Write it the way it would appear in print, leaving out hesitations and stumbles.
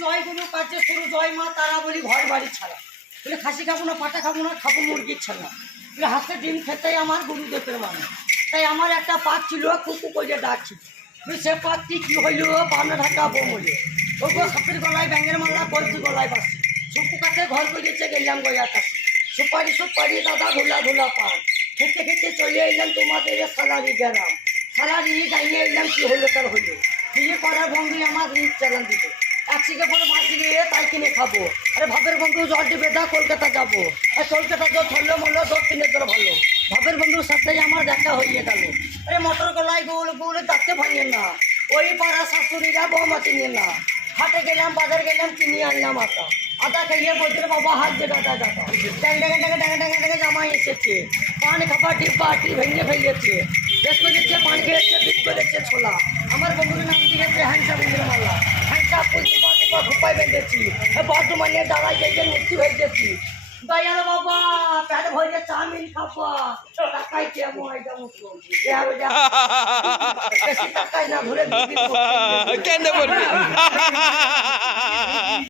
জয় গুরু কার্য শুরু জয় মা তারা বলি ঘর বাড়ি ছাড়া বলে খাসি খাবো না পাটা খাবো না খাবো মুরগির ছাড়া বলে হাতে ডিম খেতেই আমার গুরুদেবের মানে তাই আমার একটা পাত ছিল কুকু করে ডাকছিল সে পাতটি কি হইল বানা ঢাকা বোম হইল ওগো সাপের গলায় ব্যাঙের মালা বলছি গলায় বাসি সুপু কাছে ঘর করেছে গেলাম গয়া কাছে সুপারি দাদা ধুলা ধুলা পান খেতে খেতে চলে এলাম তোমাদের সালারি গেলাম সালারি গাইয়ে এলাম কি হইলো তার হইলো বিয়ে করার ভঙ্গি আমার রিচ চালান দিল একশিকে পরে মাছি দিয়ে তাই কিনে খাবো আরে ভাবের বন্ধু জল দিবে দা কলকাতা যাবো আর কলকাতা জল ধরলো মরলো দক্ষিণের জল ভালো ভাবের বন্ধুর সাথেই আমার দেখা হইয়ে গেল আরে মোটর গলায় গোল গোল ডাকতে ভাঙে না ওই পাড়া শাশুড়িরা বৌমা চিনে না হাটে গেলাম বাজার গেলাম কিনে আনলাম আটা খাইয়ে বলছিল বাবা হাত যে ডাটা ডাটা ড্যাঙে জামাই এসেছে পান খাবার ডিব্বা টি ভেঙে ফেলেছে বেশ করেছে পান খেয়েছে বিট করেছে ছোলা আমার বন্ধুর নাম দিয়েছে হ্যাংসা বন্ধুর মালা হ্যাংসা পুঁজি বা ঘুপাই বেঁধেছি বর্ধমানে দাঁড়াই যাইতে মৃত্যু হয়ে গেছি দয়াল বাবা প্যাট ভরে চাউমিন খাবা টাকাই কেমন এটা মতো বেশি টাকাই না ধরে কেন বলবি